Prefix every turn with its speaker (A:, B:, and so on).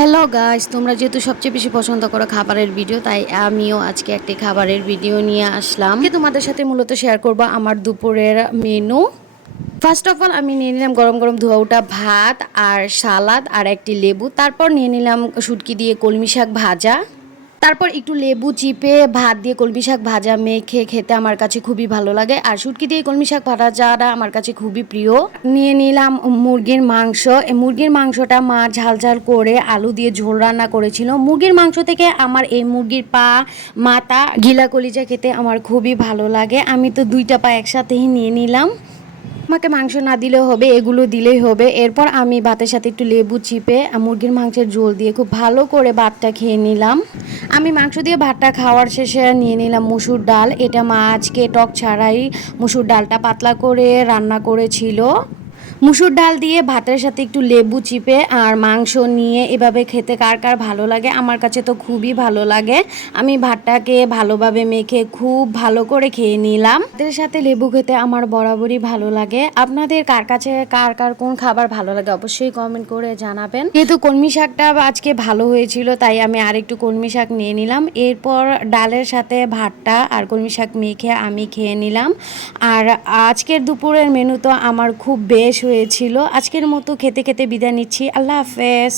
A: Hello guys তোমরা যেহেতু সবচেয়ে বেশি পছন্দ করো খাবারের ভিডিও তাই আমিও আজকে একটি খাবারের ভিডিও নিয়ে আসলাম। তোমাদের সাথে মূলত শেয়ার করব আমার দুপুরের মেনু ফার্স্ট অফ অল আমি নিয়ে নিলাম গরম গরম ধোয়া ওঠা ভাত আর সালাদ আর একটি লেবু। তারপর নিয়ে নিলাম শুটকি দিয়ে কলমি শাক ভাজা। তারপর একটু লেবু চিপে ভাত দিয়ে কলমি শাক ভাজা মেখে খেতে আমার কাছে খুবই ভালো লাগে। আর শুটকি দিয়ে কলমি শাক ভাজাটা আমার কাছে খুবই প্রিয়। নিয়ে নিলাম মুরগির মাংস। এই মুরগির মাংসটা মা ঝাল ঝাল করে আলু দিয়ে ঝোল রান্না করেছিল। মুরগির মাংস থেকে আমার এই মুরগির পা, মাথা, গিলা কলিজা খেতে আমার খুবই ভালো লাগে। আমি তো দুইটা পা একসাথেই নিয়ে নিলাম। আমাকে মাংস না দিলেও হবে, এগুলো দিলেই হবে। এরপর আমি ভাতের সাথে একটু লেবু চিপে মুরগির মাংসের ঝোল দিয়ে খুব ভালো করে ভাতটা খেয়ে নিলাম। আমি মাংস দিয়ে ভাতটা খাওয়ার শেষে নিয়ে নিলাম মুসুর ডাল। এটা মা আজকে টক ছাড়াই মুসুর ডালটা পাতলা করে রান্না করেছিল। মুসুর ডাল দিয়ে ভাতের সাথে একটু লেবু চিপে আর মাংস নিয়ে এভাবে খেতে কার কার ভালো লাগে? আমার কাছে তো খুবই ভালো লাগে। আমি ভাতটাকে ভালোভাবে মেখে খুব ভালো করে খেয়ে নিলাম। ভাতের সাথে লেবু খেতে আমার বরাবরই ভালো লাগে। আপনাদের কার কাছে, কার কার কোন খাবার ভালো লাগে অবশ্যই কমেন্ট করে জানাবেন। যেহেতু কলমি শাকটা আজকে ভালো হয়েছিল, তাই আমি আরেকটু কলমি শাক নিয়ে নিলাম। এরপর ডালের সাথে ভাতটা আর কলমি শাক মেখে আমি খেয়ে নিলাম। আর আজকের দুপুরের মেনু তো আমার খুব বেশ হয়েছিল। আজকের মতো খেতে খেতে বিদায় নিচ্ছি। আল্লাহ হাফেজ।